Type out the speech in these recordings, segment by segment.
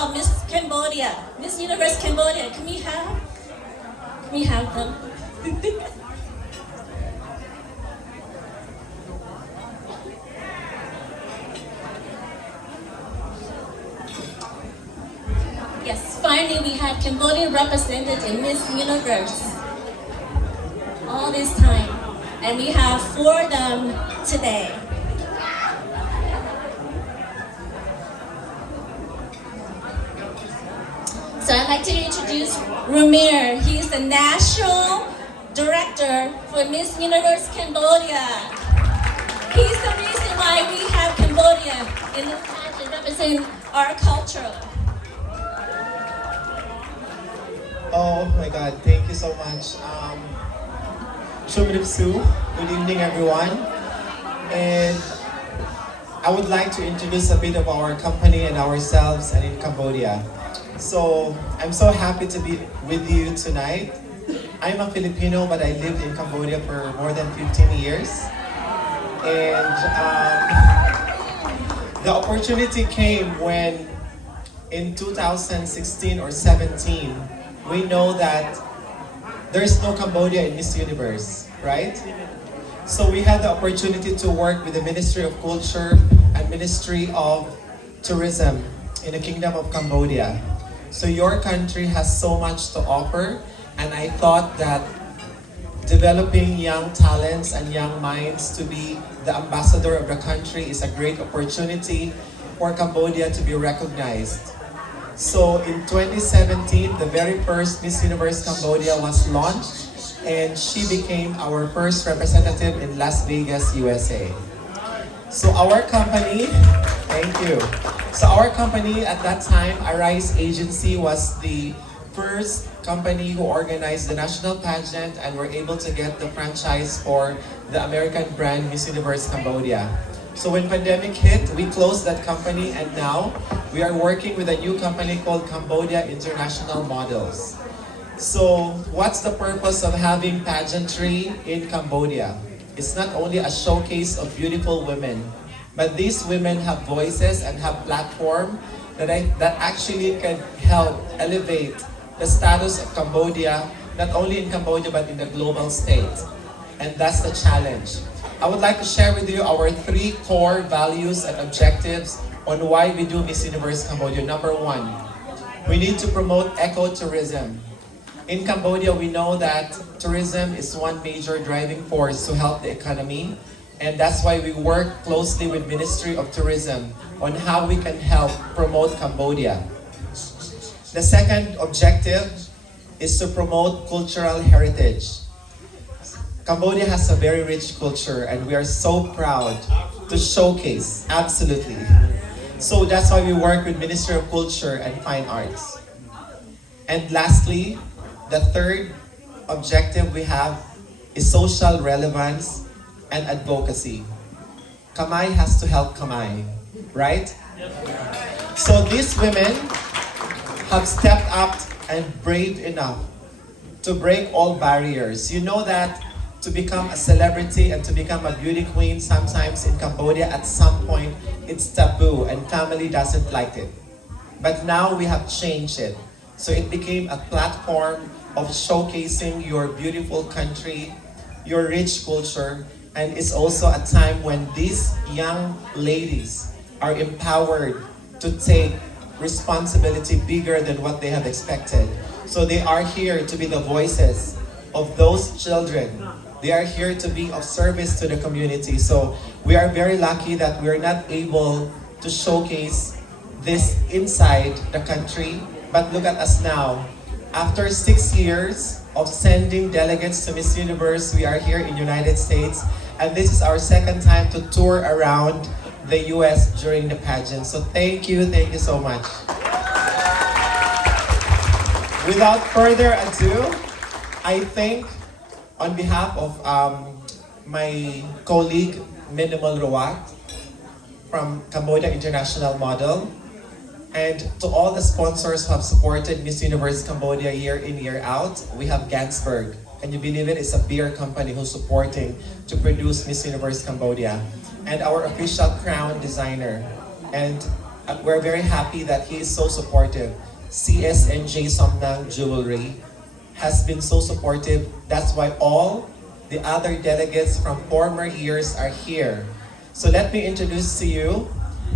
of Miss Cambodia, Miss Universe Cambodia. Can we have them? Yes, finally we have Cambodia represented in Miss Universe all this time. And we have 4 of them today. So I'd like to introduce Ramir. He's the National Director for Miss Universe Cambodia. He's the reason why we have Cambodia in this pageant representing our culture. Oh my God, thank you so much. Sue, good evening everyone. And I would like to introduce a bit of our company and ourselves and in Cambodia. So I'm so happy to be with you tonight. I'm a Filipino, but I lived in Cambodia for more than 15 years. And the opportunity came when in 2016 or 17, we know that there's no Cambodia in Miss Universe, right? So we had the opportunity to work with the Ministry of Culture and Ministry of Tourism in the Kingdom of Cambodia. So your country has so much to offer, and I thought that developing young talents and young minds to be the ambassador of the country is a great opportunity for Cambodia to be recognized. So in 2017, the very first Miss Universe Cambodia was launched, and she became our first representative in Las Vegas, USA. So our company, thank you. So our company at that time, Arise Agency, was the first company who organized the national pageant and were able to get the franchise for the American brand Miss Universe Cambodia. So when pandemic hit, we closed that company, and now we are working with a new company called Cambodia International Models. So what's the purpose of having pageantry in Cambodia? It's not only a showcase of beautiful women, but these women have voices and have platform that actually can help elevate the status of Cambodia, not only in Cambodia but in the global state. And that's the challenge. I would like to share with you our 3 core values and objectives on why we do Miss Universe Cambodia. Number 1, we need to promote ecotourism. In Cambodia, we know that tourism is one major driving force to help the economy, and that's why we work closely with Ministry of Tourism on how we can help promote Cambodia. The second objective is to promote cultural heritage. Cambodia has a very rich culture, and we are so proud to showcase, absolutely. So that's why we work with Ministry of Culture and Fine Arts. And lastly, the third objective we have is social relevance and advocacy. Kamay has to help Kamay, right? So these women have stepped up and brave enough to break all barriers. You know that to become a celebrity and to become a beauty queen, sometimes in Cambodia at some point it's taboo and family doesn't like it. But now we have changed it. So it became a platform of showcasing your beautiful country, your rich culture, and it's also a time when these young ladies are empowered to take responsibility bigger than what they have expected. So they are here to be the voices of those children. They are here to be of service to the community. So we are very lucky that we are not able to showcase this inside the country. But look at us now. After 6 years of sending delegates to Miss Universe, we are here in United States. And this is our second time to tour around the US during the pageant. So thank you so much. Without further ado, I think on behalf of my colleague Minimal Ruat from Cambodia International Model, and to all the sponsors who have supported Miss Universe Cambodia year in, year out, we have Gansberg. Can you believe it? It's a beer company who's supporting to produce Miss Universe Cambodia. And our official crown designer. And we're very happy that he is so supportive. CSNJ Somnang Jewelry has been so supportive. That's why all the other delegates from former years are here. So let me introduce to you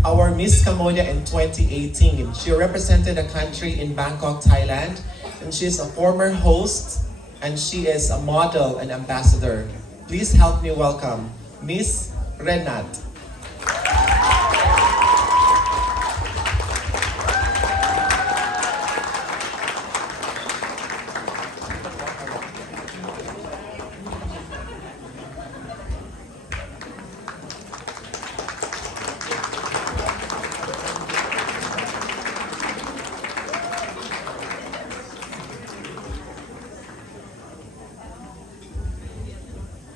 our Miss Cambodia in 2018. She represented the country in Bangkok, Thailand, and she is a former host and she is a model and ambassador. Please help me welcome Miss Renat.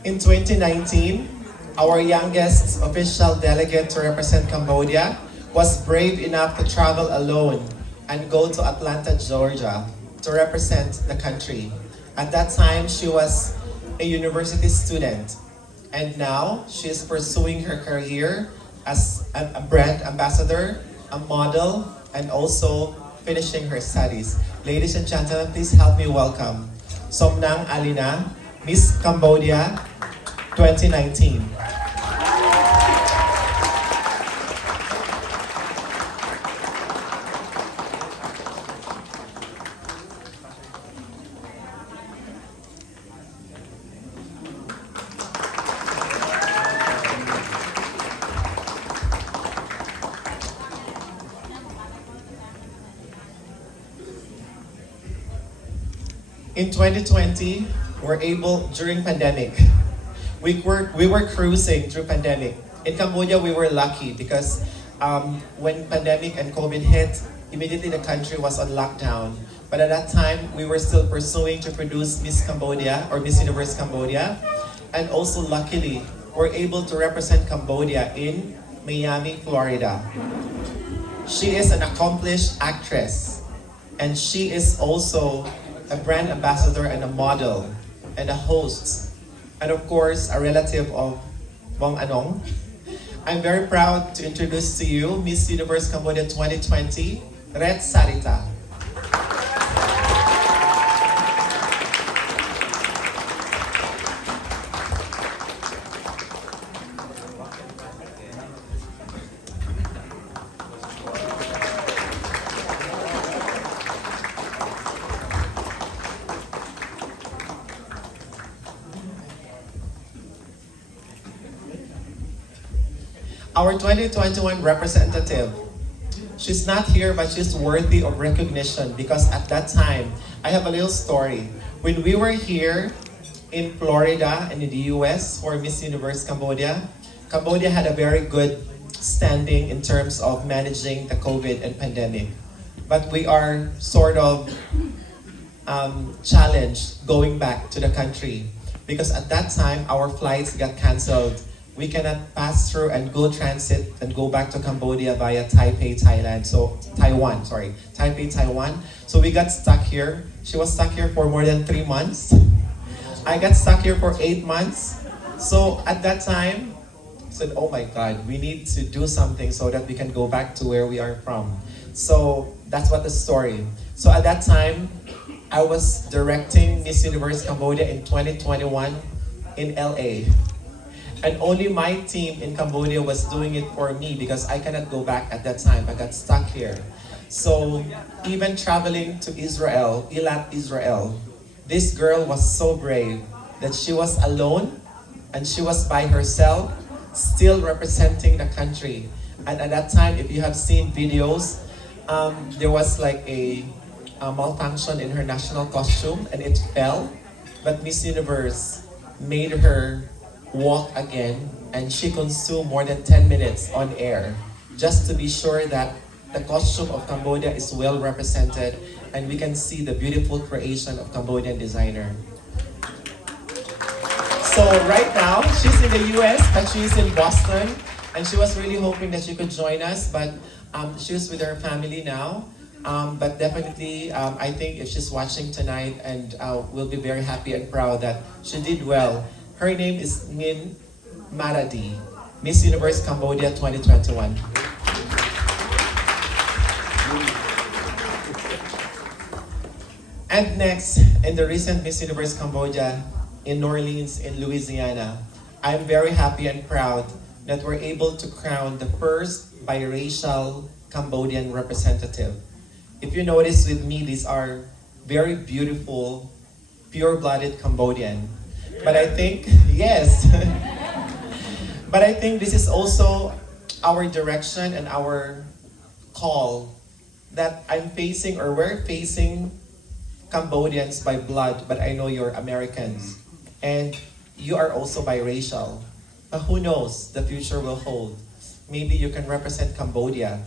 In 2019, our youngest official delegate to represent Cambodia was brave enough to travel alone and go to Atlanta, Georgia to represent the country. At that time, she was a university student, and now she is pursuing her career as a brand ambassador, a model, and also finishing her studies. Ladies and gentlemen, please help me welcome Somnang Alina, Miss Cambodia 2019. In 2020, we're able, during pandemic, we were cruising through pandemic. In Cambodia, we were lucky because when pandemic and COVID hit, immediately the country was on lockdown. But at that time, we were still pursuing to produce Miss Cambodia or Miss Universe Cambodia. And also luckily, we're able to represent Cambodia in Miami, Florida. She is an accomplished actress, and she is also a brand ambassador and a model and a host, and of course, a relative of Bong Anong. I'm very proud to introduce to you Miss Universe Cambodia 2020, Red Sarita. Our 2021 representative, she's not here but she's worthy of recognition because at that time, I have a little story. When we were here in Florida and in the US for Miss Universe Cambodia, Cambodia had a very good standing in terms of managing the COVID and pandemic. But we are sort of challenged going back to the country because at that time, our flights got canceled. We cannot pass through and go transit and go back to Cambodia via Taipei, Taiwan. So we got stuck here. She was stuck here for more than 3 months. I got stuck here for 8 months. So at that time, I said, oh my God, we need to do something so that we can go back to where we are from. So that's what the story. So at that time, I was directing Miss Universe Cambodia in 2021 in LA. And only my team in Cambodia was doing it for me because I cannot go back at that time. I got stuck here. So even traveling to Israel, Eilat, Israel, this girl was so brave that she was alone and she was by herself, still representing the country. And at that time, if you have seen videos, there was like a malfunction in her national costume and it fell. But Miss Universe made her walk again, and she consumed more than 10 minutes on air just to be sure that the costume of Cambodia is well represented and we can see the beautiful creation of Cambodian designer. So right now, she's in the US, but she's in Boston, and she was really hoping that she could join us, but she's with her family now. But definitely, I think if she's watching tonight, and we'll be very happy and proud that she did well. Her name is Min Maradi, Miss Universe Cambodia 2021. And next, in the recent Miss Universe Cambodia in New Orleans, in Louisiana, I'm very happy and proud that we're able to crown the first biracial Cambodian representative. If you notice with me, these are very beautiful, pure-blooded Cambodian. But I think, yes, but I think this is also our direction and our call that I'm facing, or we're facing, Cambodians by blood, but I know you're Americans. And you are also biracial. But who knows, the future will hold. Maybe you can represent Cambodia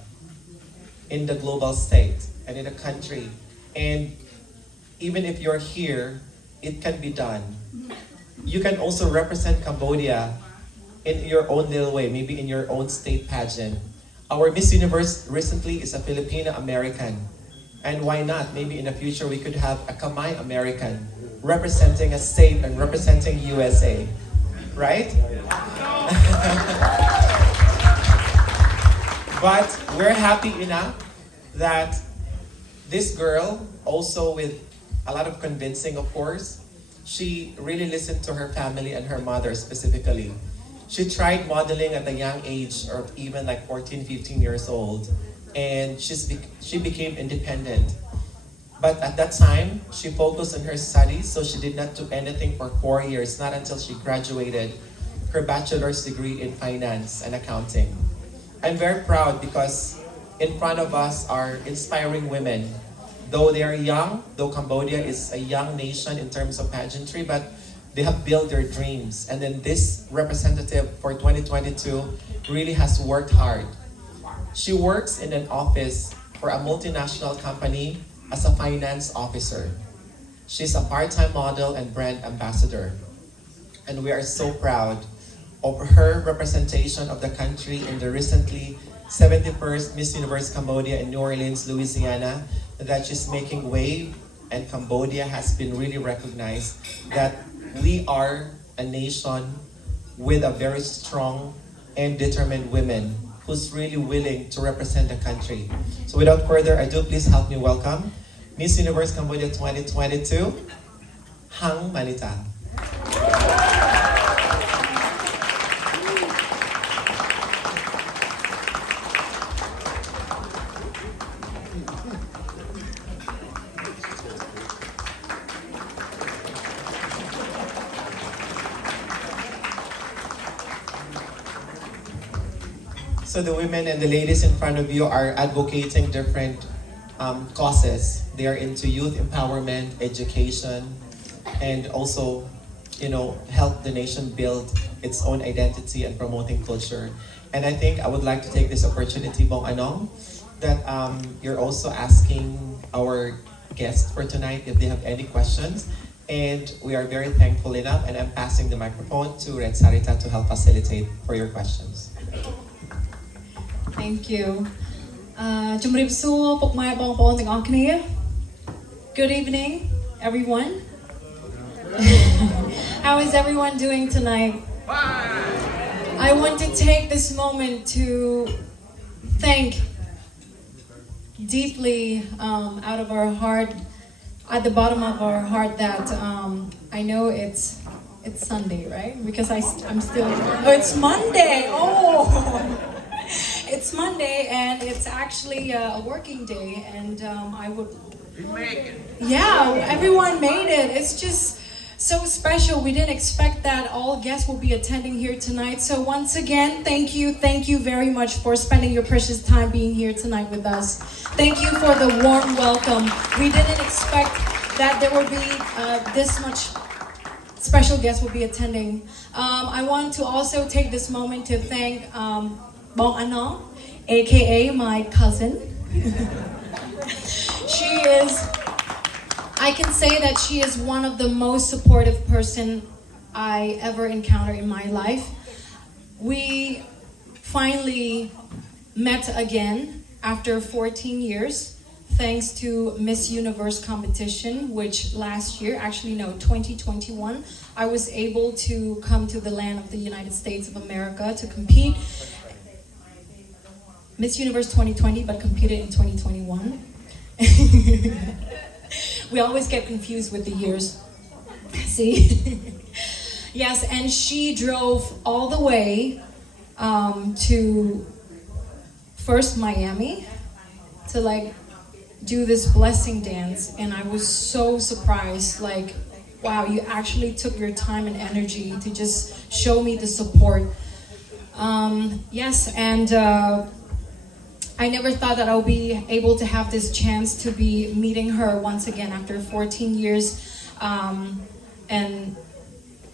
in the global state and in the country. And even if you're here, it can be done. You can also represent Cambodia in your own little way, maybe in your own state pageant. Our Miss Universe recently is a Filipino American. And why not? Maybe in the future we could have a Kamay American representing a state and representing USA. Right? But we're happy enough that this girl, also with a lot of convincing, of course, she really listened to her family and her mother specifically. She tried modeling at a young age, or even like 14, 15 years old, and she became independent. But at that time, she focused on her studies, so she did not do anything for 4 years, not until she graduated her bachelor's degree in finance and accounting. I'm very proud because in front of us are inspiring women. Though they are young, though Cambodia is a young nation in terms of pageantry, but they have built their dreams. And then this representative for 2022 really has worked hard. She works in an office for a multinational company as a finance officer. She's a part-time model and brand ambassador. And we are so proud of her representation of the country in the recently 71st Miss Universe Cambodia in New Orleans, Louisiana, that she's making wave, and Cambodia has been really recognized that we are a nation with a very strong and determined women who's really willing to represent the country. So without further ado, please help me welcome Miss Universe Cambodia 2022, Hang Manita. So the women and the ladies in front of you are advocating different causes. They are into youth empowerment, education, and also, help the nation build its own identity and promoting culture. And I think I would like to take this opportunity, Bong Anong, that you're also asking our guests for tonight if they have any questions. And we are very thankful enough, and I'm passing the microphone to Red Sarita to help facilitate for your questions. Thank you. Good evening, everyone. How is everyone doing tonight? I want to take this moment to thank deeply out of our heart, at the bottom of our heart, that I know it's Sunday, right? Because I'm still, it's Monday. It's Monday, and it's actually a working day, and I would... We made it. Yeah, everyone made it. It's just so special. We didn't expect that all guests will be attending here tonight. So once again, thank you very much for spending your precious time being here tonight with us. Thank you for the warm welcome. We didn't expect that there will be this much special guests will be attending. I want to also take this moment to thank Bong Anong, aka my cousin. I can say that she is one of the most supportive person I ever encountered in my life. We finally met again after 14 years, thanks to Miss Universe competition, which last year, 2021, I was able to come to the land of the United States of America to compete. Miss Universe 2020, but competed in 2021. We always get confused with the years. See? Yes, and she drove all the way to first Miami to like do this blessing dance, and I was so surprised, like, wow, you actually took your time and energy to just show me the support. Yes, and I never thought that I'll be able to have this chance to be meeting her once again after 14 years. And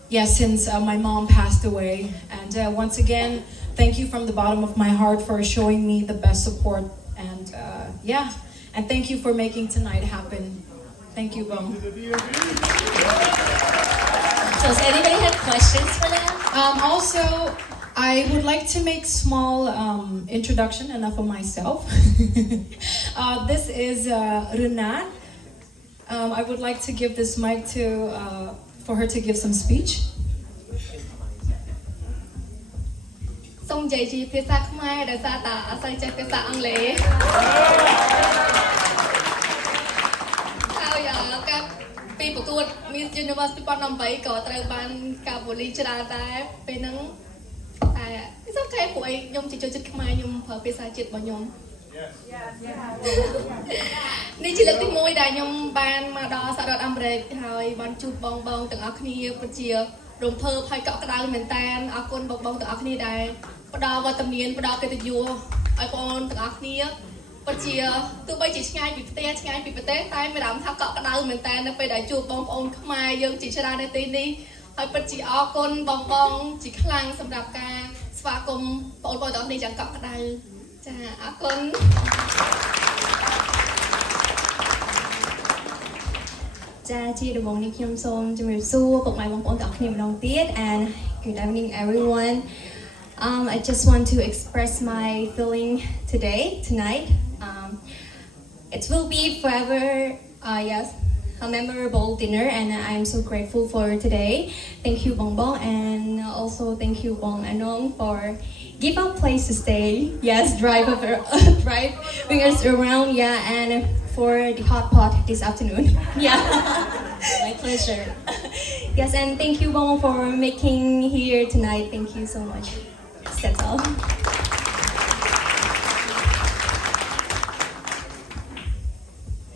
yeah, since my mom passed away. And once again, thank you from the bottom of my heart for showing me the best support. And yeah, and thank you for making tonight happen. Thank you, Bong. So does anybody have questions for them? Also, I would like to make small introduction, enough of myself. This is Renat. I would like to give this mic to for her to give some speech. សូមនិយាយជាភាសាខ្មែរដោយសារតែអត់សូវចេះភាសាអង់គ្លេសហើយកាលពីប្រកួត Miss Universe 2018ក៏ត្រូវបានការបូលីច្រើនដែរពេលហ្នឹងតែសោះខែពួកឯងខ្ញុំជាជនជាតិខ្មែរខ្ញុំប្រើភាសាជាតិរបស់ខ្ញុំនេះជាលើកទី1ដែលខ្ញុំបានមកដល់សហរដ្ឋអាមេរិកហើយបានជួបបងទាំងអស់គ្នាពិតជារំភើបហើយកក់ក្ដៅមែនតើអរគុណបងទាំងអស់គ្នាដែលផ្ដល់វត្តមានផ្ដល់កិត្តិយសឲ្យបងប្អូនទាំងអស់គ្នាពិតជាទោះបីជាឆ្ងាយពីផ្ទះឆ្ងាយពីប្រទេសតែមានអារម្មណ៍ថាកក់ក្ដៅមែនតើនៅពេលដែលជួបបងប្អូនខ្មែរយើងជាច្រើននៅទីនេះហើយពិតជាអរគុណបងជាខ្លាំងសម្រាប់ការស្វាគមន៍បងប្អូនទាំងអស់គ្នាយ៉ាងកក់ក្ដៅចាអរគុណ and good evening everyone. I just want to express my feeling tonight. It will be forever, yes, a memorable dinner, and I'm so grateful for today. Thank you, Bong Bong, and also thank you, Bong Anong, for give a place to stay. Yes, drive us around, yeah, and for the hot pot this afternoon. Yeah. My pleasure. Yes, and thank you, Bong, for making here tonight. Thank you so much. That's all.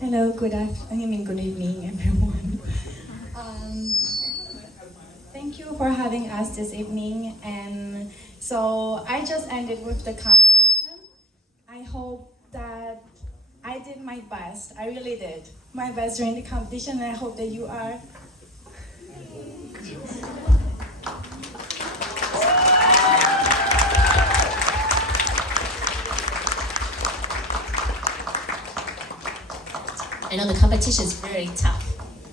Hello, good evening, everyone. Thank you for having us this evening. And so I just ended with the competition. I hope that I did my best. I really did my best during the competition, and I hope that you are. I know the competition is very tough.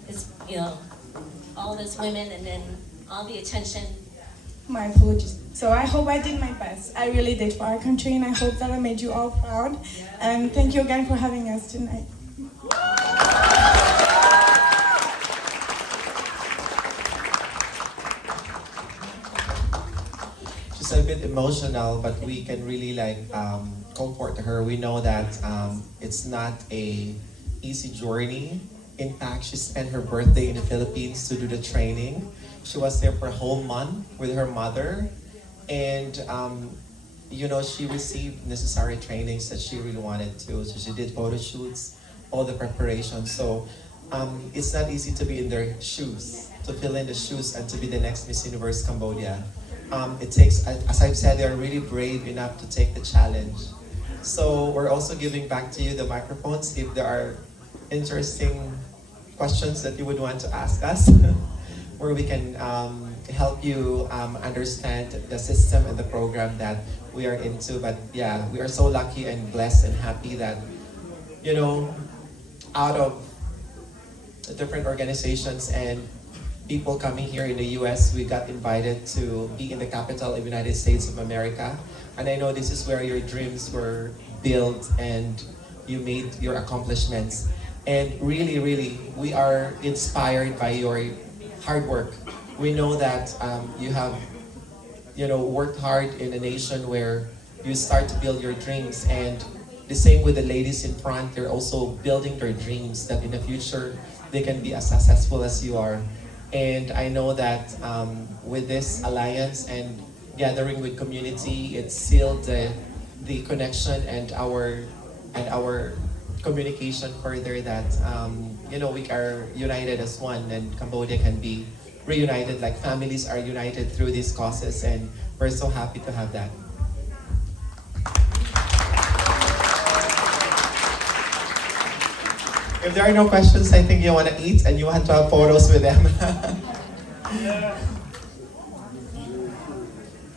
It's, all those women and then all the attention. My apologies. So I hope I did my best. I really did for our country, and I hope that I made you all proud. And thank you again for having us tonight. She's a bit emotional, but we can really comfort her. We know that it's not a easy journey. In fact, she spent her birthday in the Philippines to do the training. She was there for a whole month with her mother, and she received necessary trainings that she really wanted to. So she did photo shoots, all the preparations. So it's not easy to be in their shoes, to fill in the shoes and to be the next Miss Universe Cambodia. It takes, as I've said, they're really brave enough to take the challenge. So we're also giving back to you the microphones if there are interesting questions that you would want to ask us, where we can help you understand the system and the program that we are into. But yeah, we are so lucky and blessed and happy that, out of the different organizations and people coming here in the US, we got invited to be in the capital of the United States of America. And I know this is where your dreams were built and you made your accomplishments. And really, really, we are inspired by your hard work. We know that you have, worked hard in a nation where you start to build your dreams, and the same with the ladies in front. They're also building their dreams that in the future they can be as successful as you are. And I know that with this alliance and gathering with community, it sealed the connection and our communication further that we are united as one, and Cambodia can be reunited like families are united through these causes, and we're so happy to have that. If there are no questions, I think you want to eat and you want to have photos with them.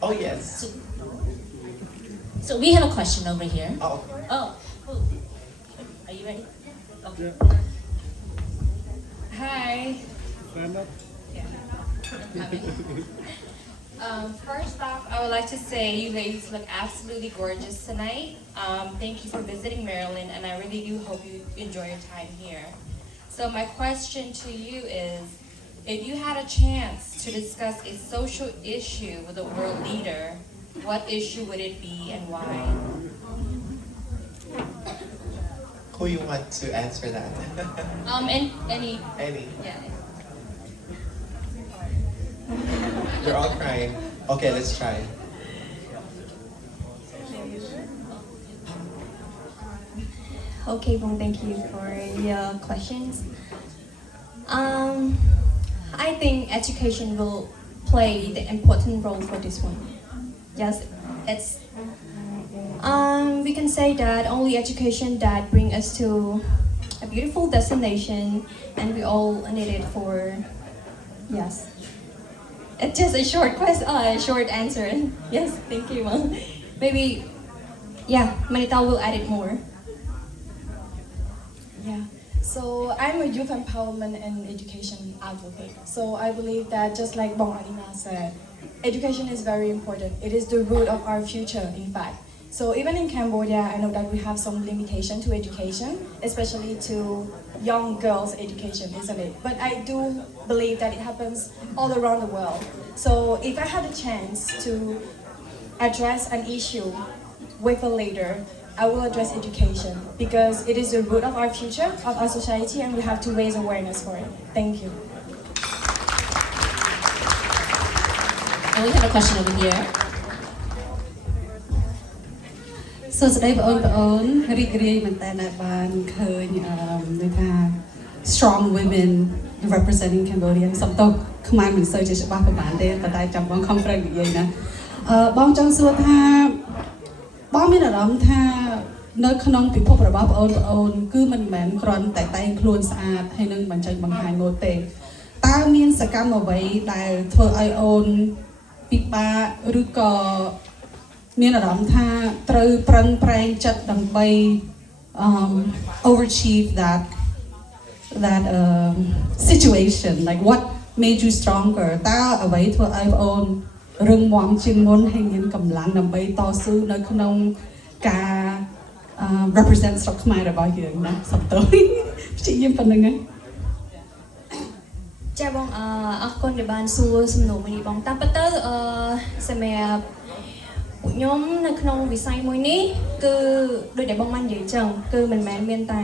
Oh yes. So we have a question over here. Oh. Oh, are you ready? Okay. Hi. Stand up. Yeah. First off, I would like to say you ladies look absolutely gorgeous tonight. Thank you for visiting Maryland, and I really do hope you enjoy your time here. So my question to you is, if you had a chance to discuss a social issue with a world leader, what issue would it be and why? Who you want to answer that? Any. Yeah. You're all crying. Okay, let's try. Okay, well, thank you for your questions. I think education will play the important role for this one. Yes, we can say that only education that brings us to a beautiful destination, and we all need it for, yes. It's just a short answer. Yes, thank you. Well, maybe, yeah, Manita will add it more. Yeah. So I'm a youth empowerment and education advocate. So I believe that just like Bong Alina said, education is very important. It is the root of our future, in fact. So even in Cambodia, I know that we have some limitation to education, especially to young girls' education, isn't it? But I do believe that it happens all around the world. So if I had a chance to address an issue with a leader, I will address education because it is the root of our future, of our society, and we have to raise awareness for it. Thank you. And we have a question over here. សួស្តីបងប្អូនរីករាយមែនតើបានឃើញដូចថា strong women representing Cambodia សំទោសខ្មែរមិនសូវជាច្បាស់ប្រហែលទេប៉ុន្តែចាំបងខំប្រឹងនិយាយណាបងចង់សួរថាបងមានអារម្មណ៍ថានៅក្នុងពិភពរបស់បងប្អូនគឺមិនមែនគ្រាន់តែតែងខ្លួនស្អាតហើយនឹងបញ្ចេញបង្ហាញម៉ូដទេតើមានសកម្មអ្វីដែលធ្វើឲ្យអូនពិបាកឬក៏មានអារម្មណ៍ថាត្រូវប្រឹងប្រែងចិត្តដើម្បី overachieve that situation, like what made you stronger តើអ្វីធ្វើឲ្យបងអូនរឹងមាំជាងមុនហើយមានកម្លាំងដើម្បីតស៊ូនៅក្នុងការ represent ស្រុកខ្មែររបស់យើងណាសំទោសព្យាយាមប៉ុណ្្នឹងហ្នឹង ចាបងអរគុណដែលបានសួរសំណួរមួយនេះបងតាមពិតទៅសម្រាប់ខ្ញុំនៅក្នុងវិស័យមួយនេះគឺដូចដែលបងបាននិយាយចឹងគឺមិនមែនមានតែ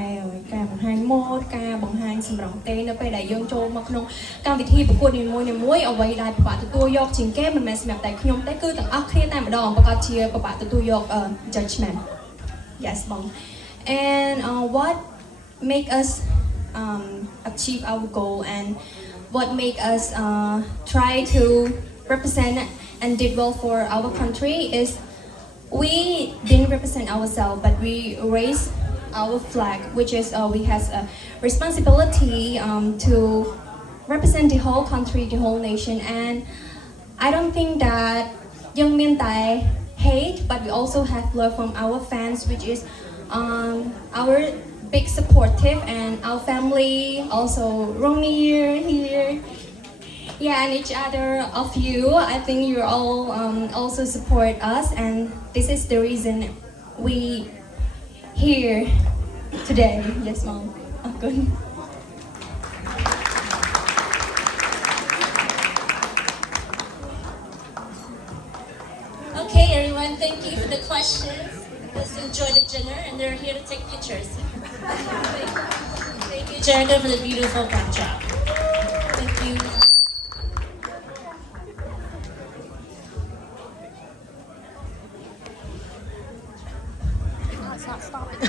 ការបង្ហាញម៉ូដការបង្ហាញសម្រស់ទេនៅពេលដែលយើងចូលមកក្នុងកម្មវិធីប្រកួតនីមួយៗអ្វីដែលពិបាកទទួលយកជាងគេមិនមែនសម្រាប់តែខ្ញុំទេគឺទាំងអស់គ្នាតែម្ដងប្រកាសជាពិបាកទទួលយក judgment yes បង and what make us achieve our goal and what make us try to represent and did well for our country is we didn't represent ourselves, but we raised our flag, which is we has a responsibility to represent the whole country, the whole nation. And I don't think that young men hate, but we also have love from our fans, which is our big supportive and our family, also Romir here. Yeah, and each other of you, I think you all also support us, and this is the reason we here today. Yes, mom. Oh, good. Okay, everyone, thank you for the questions. Let's enjoy the dinner, and they're here to take pictures. Thank you, Jericho, for the beautiful backdrop. Thank you. It's not stopping.